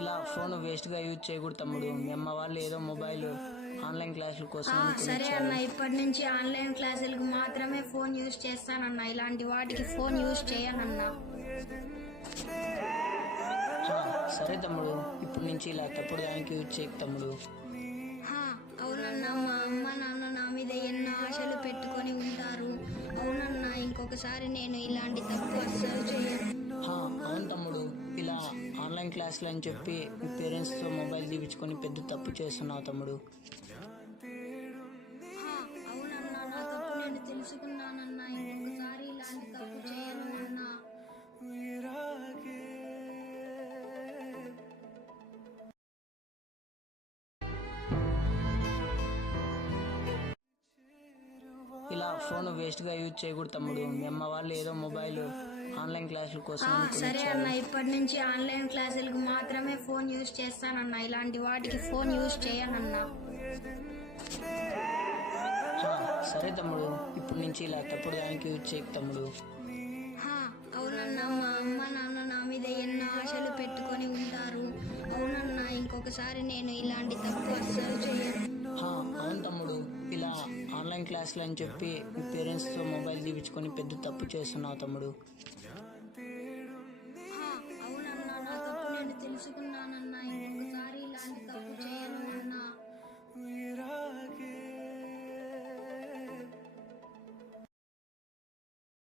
ఇలా ఫోన్ వేస్ట్గా యూజ్ చేయకూడదు తమ్ముడు. మీ అమ్మ వాళ్ళు ఏదో మొబైల్ ఆన్లైన్ క్లాసుల కోసం సరే అన్న, ఇప్పటి నుంచి ఆన్లైన్ క్లాసులకు మాత్రమే ఫోన్ యూజ్ చేస్తానన్నా. ఇలాంటి వాటికి ఫోన్ యూజ్ చేయనన్నా. సరే తమ్ముడు, ఇప్పటి నుంచి ఇలా తప్పుడు దానికి యూజ్ చేయకు తమ్ముడు. అవునన్నా, మా అమ్మ నాన్న నా మీద ఎన్నో ఆశలు పెట్టుకొని ఉంటారు. అవునన్నా, ఇంకొకసారి నేను ఇలాంటి తప్పు అస్సలు చేయను. అవును తమ్ముడు, ఇలా ఆన్లైన్ క్లాసులు అని చెప్పి మీ పేరెంట్స్తో మొబైల్ తీపించుకొని పెద్ద తప్పు చేస్తున్నావు తమ్ముడు. అవునన్నా, నా తప్పు నేను తెలుసుకున్నానన్నా. ఇంకొకసారి ఇలాంటి తప్పు చేయను అన్నా. ఇలా ఫోన్ వేస్ట్గా యూజ్ చేయకూడదు తమ్ముడు. మీ అమ్మ వాళ్ళు ఏదో మొబైల్ ఆన్లైన్ క్లాసుల కోసం సరే అన్న, ఇప్పటి నుంచి ఆన్లైన్ క్లాసులకు మాత్రమే ఫోన్ యూజ్ చేస్తానన్నా. ఇలాంటి వాటికి ఫోన్ యూజ్ చేయనన్నా. సరే తమ్ముడు, ఇప్పటి నుంచి ఇలా తప్పుడు దానికి యూజ్ చేయకు తమ్ముడు. అవునన్నా, మా అమ్మ నాన్న నా మీద ఎన్నో ఆశలు పెట్టుకొని ఉంటారు. అవునన్నా, ఇంకొకసారి నేను ఇలాంటి తప్పు అస్సలు చేయను. అవును తమ్ముడు, ఇలా ఆన్లైన్ క్లాసులు అని చెప్పి మీ పేరెంట్స్తో మొబైల్ తీపించుకొని పెద్ద తప్పు చేస్తున్నావు తమ్ముడు.